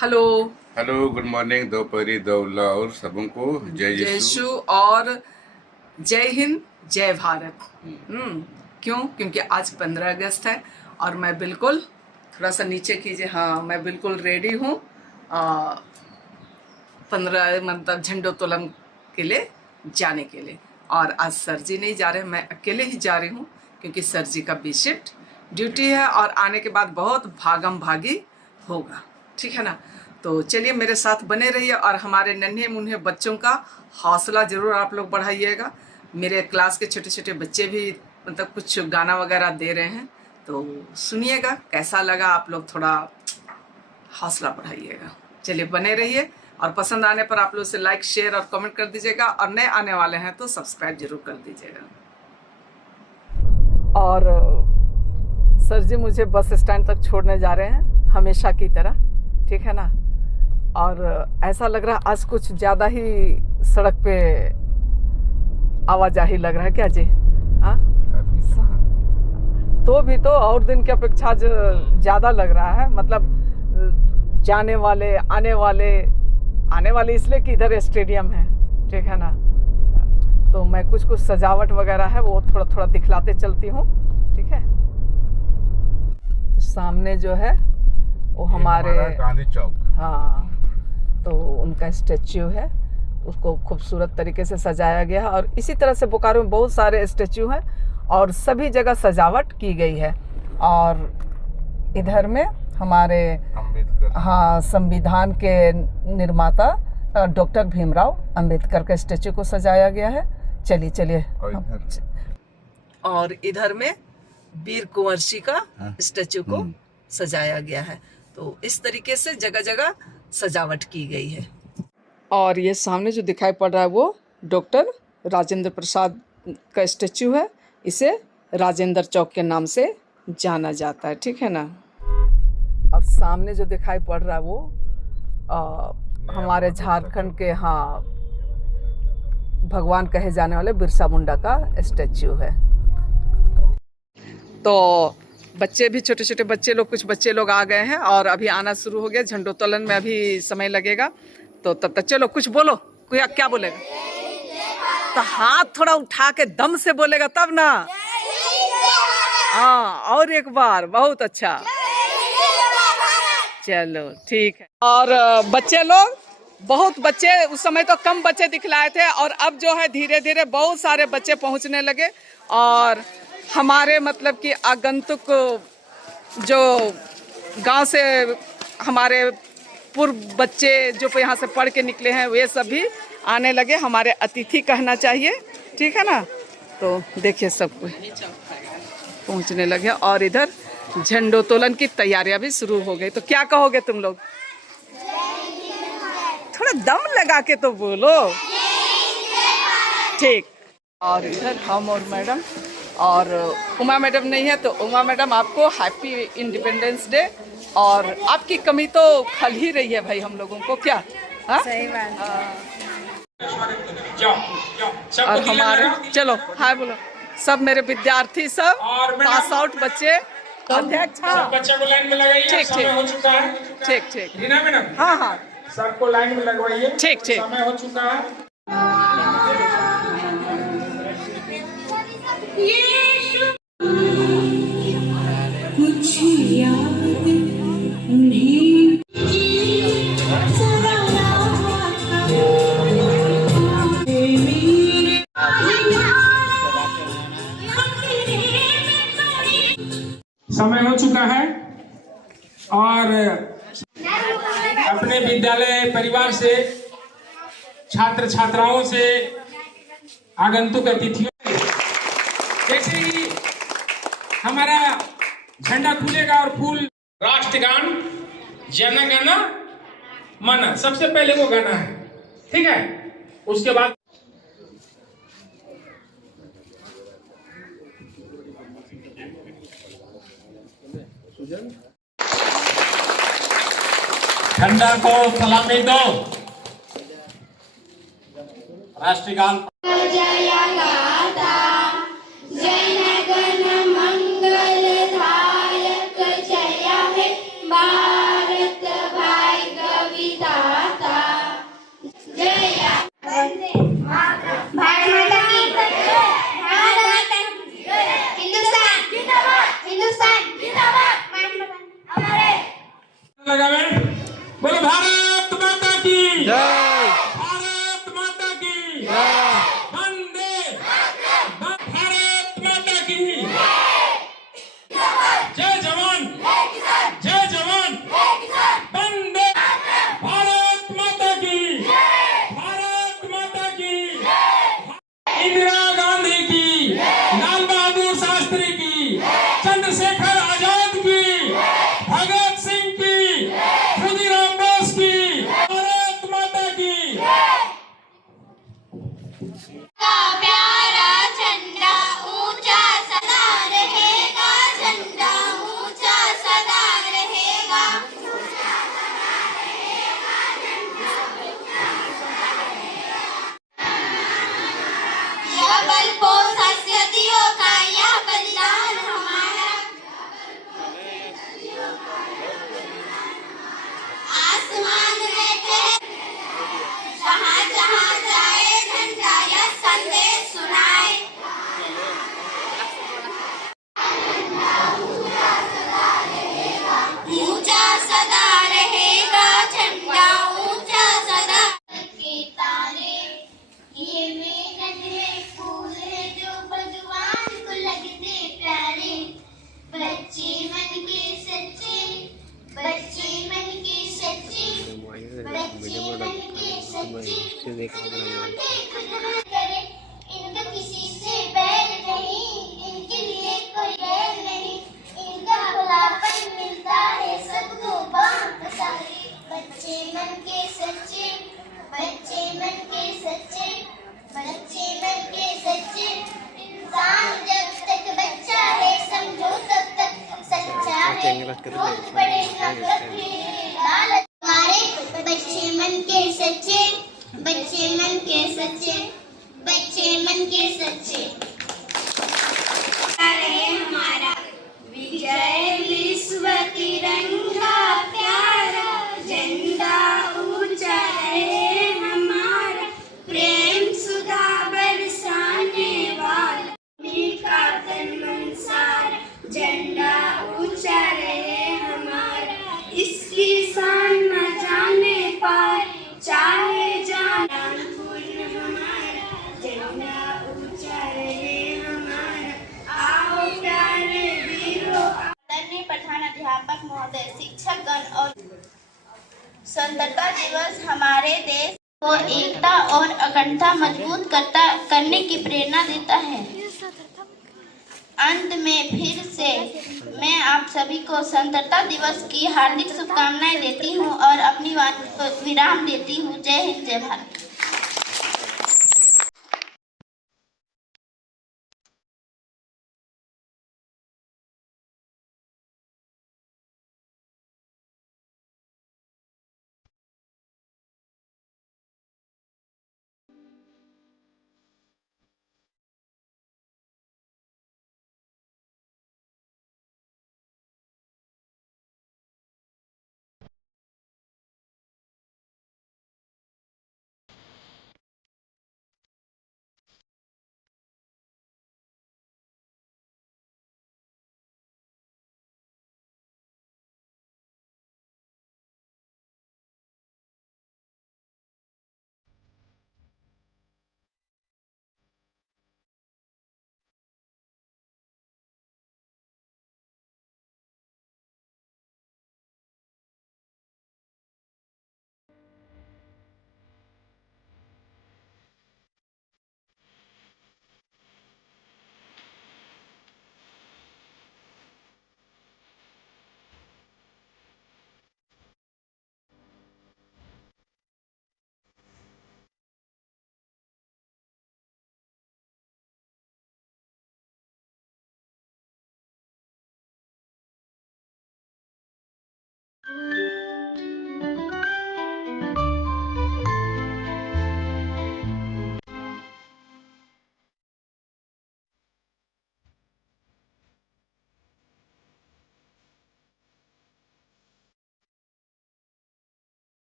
Hello hello, good morning, दोपहरी दौला और सबको जय जय यीशु। यीशु और जय हिंद जय भारत। क्यों? क्योंकि आज 15 अगस्त है और मैं बिल्कुल थोड़ा सा नीचे कीजिए। हाँ, मैं बिल्कुल रेडी हूँ 15 मतलब झंडोत्तोलन के लिए जाने के लिए। और आज सर जी नहीं जा रहे, मैं अकेले ही जा रही हूँ क्योंकि सर जी का बी शिफ्ट ड्यूटी है और आने के बाद बहुत भागम भागी होगा। ठीक है ना? तो चलिए मेरे साथ बने रहिए और हमारे नन्हे मुन्ने बच्चों का हौसला ज़रूर आप लोग बढ़ाइएगा। मेरे क्लास के छोटे छोटे बच्चे भी मतलब कुछ गाना वगैरह दे रहे हैं, तो सुनिएगा कैसा लगा। आप लोग थोड़ा हौसला बढ़ाइएगा। चलिए बने रहिए और पसंद आने पर आप लोग से लाइक शेयर और कमेंट कर दीजिएगा और नए आने वाले हैं तो सब्सक्राइब जरूर कर दीजिएगा। और सर जी मुझे बस स्टैंड तक छोड़ने जा रहे हैं हमेशा की तरह, ठीक है ना? और ऐसा लग रहा है आज कुछ ज़्यादा ही सड़क पे आवाजाही लग रहा है क्या जी? हाँ, तो भी तो और दिन की अपेक्षा ज़्यादा लग रहा है। मतलब जाने वाले आने वाले इसलिए कि इधर स्टेडियम है, ठीक है ना? तो मैं कुछ सजावट वगैरह है वो थोड़ा थोड़ा दिखलाते चलती हूँ, ठीक है? तो सामने जो है वो हमारे गांधी चौक, हाँ, तो उनका स्टैच्यू है, उसको खूबसूरत तरीके से सजाया गया है। और इसी तरह से बोकारो में बहुत सारे स्टैच्यू हैं और सभी जगह सजावट की गई है। और इधर में हमारे हाँ संविधान के निर्माता डॉक्टर भीमराव अंबेडकर के स्टैच्यू को सजाया गया है। चलिए और इधर में वीर कुंवर सिंह का स्टैच्यू को सजाया गया है। तो इस तरीके से जगह जगह सजावट की गई है। और ये सामने जो दिखाई पड़ रहा है वो डॉक्टर राजेंद्र प्रसाद का स्टैच्यू है। इसे राजेंद्र चौक के नाम से जाना जाता है, ठीक है ना? और सामने जो दिखाई पड़ रहा है वो हमारे झारखंड के हाँ भगवान कहे जाने वाले बिरसा मुंडा का स्टैच्यू है। तो बच्चे भी छोटे छोटे बच्चे लोग कुछ बच्चे लोग आ गए हैं और अभी आना शुरू हो गया। झंडोत्तोलन में अभी समय लगेगा, तो तब तक चलो कुछ बोलो। कोई क्या बोलेगा? तो हाथ थोड़ा उठा के दम से बोलेगा तब ना। हाँ, और एक बार, बहुत अच्छा। चलो ठीक है। और बच्चे लोग, बहुत बच्चे, उस समय तो कम बच्चे दिखलाए थे और अब जो है धीरे धीरे बहुत सारे बच्चे पहुंचने लगे। और हमारे मतलब कि आगंतुक जो गांव से हमारे पूर्व बच्चे जो यहाँ से पढ़ के निकले हैं वे सभी आने लगे। हमारे अतिथि कहना चाहिए, ठीक है ना? तो देखिए सब कोई पहुंचने लगे और इधर झंडोत्तोलन की तैयारियां भी शुरू हो गई। तो क्या कहोगे तुम लोग? थोड़ा दम लगा के तो बोलो, ठीक। और इधर हम और मैडम, और उमा मैडम नहीं है तो उमा मैडम आपको हैप्पी इंडिपेंडेंस डे। और आपकी कमी तो खल ही रही है भाई हम लोगों को, क्या? हाँ, सही बात। और हमारे चलो हाय बोलो सब मेरे विद्यार्थी, सब पास आउट बच्चे, अध्यक्ष। हाँ, बच्चे को लाइन में लगाइए, ठीक समय हो चुका है। ठीक रीना मैडम, हाँ सबको लाइन में लगवाइए, ठीक समय हो चुका है। कुछ याद उन्हें समय हो चुका है और अपने विद्यालय परिवार से, छात्र छात्राओं से, आगंतुक अतिथियों, जैसे ही हमारा झंडा खुलेगा और फूल, राष्ट्रगान जन गण मन सबसे पहले वो गाना है, ठीक है? उसके बाद झंडा को सलामी दो। राष्ट्रगान जय गण मंगल धायक जय हे भारत भाग्य लगावे। बोलो भारत माता की जय। भारत माता की वंदे भारत माता की जय जवान जय जवान वंदे भारत माता की भारत माता की इंदिरा गांधी की लाल बहादुर शास्त्री की चंद्रशेखर आजाद की भगत सिंह की खुदीराम बोस की भारत माता की का प्यारा झंडा ऊंचा सदा रहेगा झंडा ऊंचा सदा रहेगा यह बल को सदियों का यह बलिदान हमारा आसमान में जहाँ जहाँ जाए झंडा यह संदेश सुनाए ऊंचा सदा रहेगा झंडा ऊंचा सदा के तारे ये मेहनत है फूल है जो भगवान को लगते प्यारे बच्चे मन के सच्चे बच्चे मन के सच्चे बच्चे मन के सच्चे करे इनका किसी से बैर नहीं इनके लिए कोई बैर नहीं इनका भलापन मिलता है सबको बांट सारे बच्चे मन के सच्चे बच्चे मन के सच्चे बच्चे मन के सच्चे इंसान जब तक बच्चा है समझो तब तक सच्चा है रोज पड़ेगा लालच हमारे बच्चे मन के सच्चे बच्चे मन के सच्चे बच्चे मन के सच्चे रहे हमारा विजय विश्व तिरंगा प्यारा झंडा ऊंचा रहे हमारा प्रेम सुधा बरसाने वाला का तन मन सारा झंडा ऊंचा रहे हमारा इसकी शान न जाने पाए चाहे जान पूर्ण हमारा झंडा ऊंचा रहे हमारा आओ प्यारे वीरों आदरणीय प्रधान अध्यापक महोदय शिक्षकगण और स्वतंत्रता दिवस हमारे देश को एकता और अखंडता मजबूत करने की प्रेरणा देता है। अंत में फिर से मैं आप सभी को स्वतंत्रता दिवस की हार्दिक शुभकामनाएं देती हूं और अपनी वाणी को विराम देती हूं। जय हिंद जय Bharat.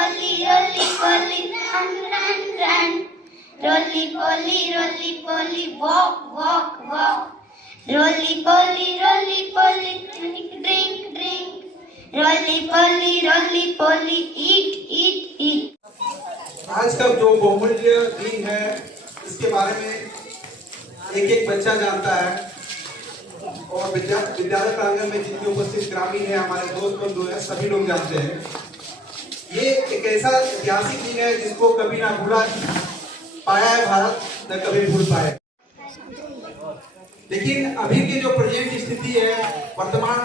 poly, run, run, run. Roly poly, walk, walk, walk. Roly poly, drink, drink, drink. Roly poly, eat, eat, eat. आज का जो बहुमूल्य दिन है इसके बारे में एक एक बच्चा जानता है और विद्यालय प्रांगण में जितने उपस्थित ग्रामीण है, हमारे दोस्त बंधु है, सभी लोग जानते हैं। ये एक ऐसा ऐतिहासिक दिन है जिसको कभी ना भूला पाया है भारत, न कभी भूल पाए। लेकिन अभी की जो प्रेजेंट स्थिति है, वर्तमान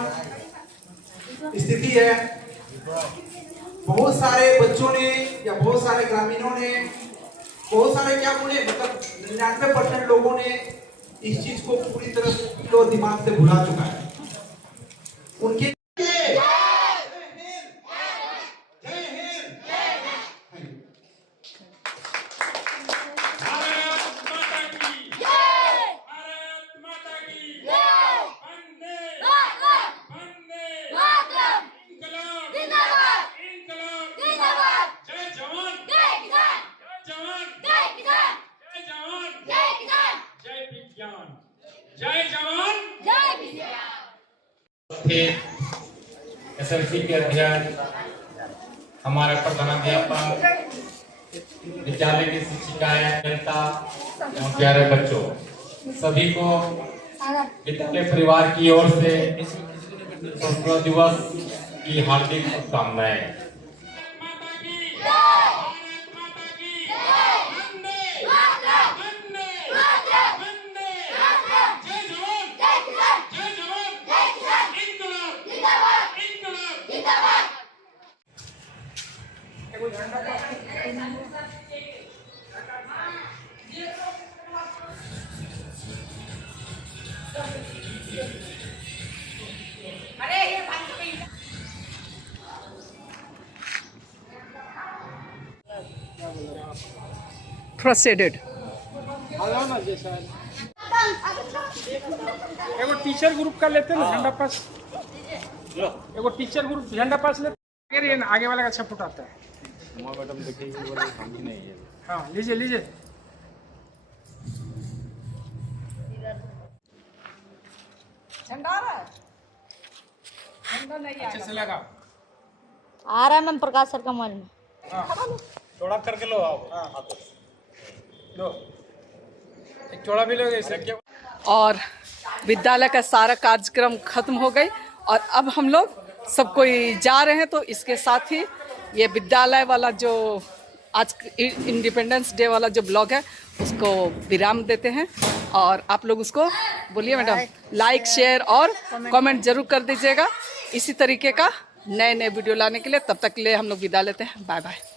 स्थिति है, बहुत सारे बच्चों ने या बहुत सारे ग्रामीणों ने, बहुत सारे क्या बोले, मतलब 99% लोगों ने इस चीज को पूरी तरह तो दिमाग से भुला चुका है। उनके जय जवान एसएलसी के अध्ययन, हमारे प्रधानाध्यापक, विद्यालय की शिक्षिकाएं, जनता एवं प्यारे बच्चों, सभी को विद्यालय परिवार की ओर से स्वतंत्रता दिवस की हार्दिक शुभकामनाएं। Proceeded. एगो टीचर ग्रुप का लेते हैं ना झंडा पास, एगो टीचर ग्रुप झंडा पास लेते हैं, आगे वाला का अच्छा फुट आता है। मैडम देखिए, हाँ लीजिए लीजिए। झंडा आ रहा है, झंडा नहीं अच्छे से लगा, आ रहा है मैम प्रकाश सर का मोबाइल में। चौड़ा करके लो, आओ लो, एक चौड़ा भी लोगे इसे। और विद्यालय का सारा कार्यक्रम खत्म हो गई और अब हम लोग सब कोई जा रहे हैं। तो इसके साथ ही ये विद्यालय वाला जो आज इंडिपेंडेंस डे वाला जो ब्लॉग है उसको विराम देते हैं। और आप लोग उसको बोलिए मैडम, लाइक शेयर और कमेंट जरूर कर दीजिएगा इसी तरीके का नए नए वीडियो लाने के लिए। तब तक के लिए हम लोग विदा लेते हैं, बाय बाय।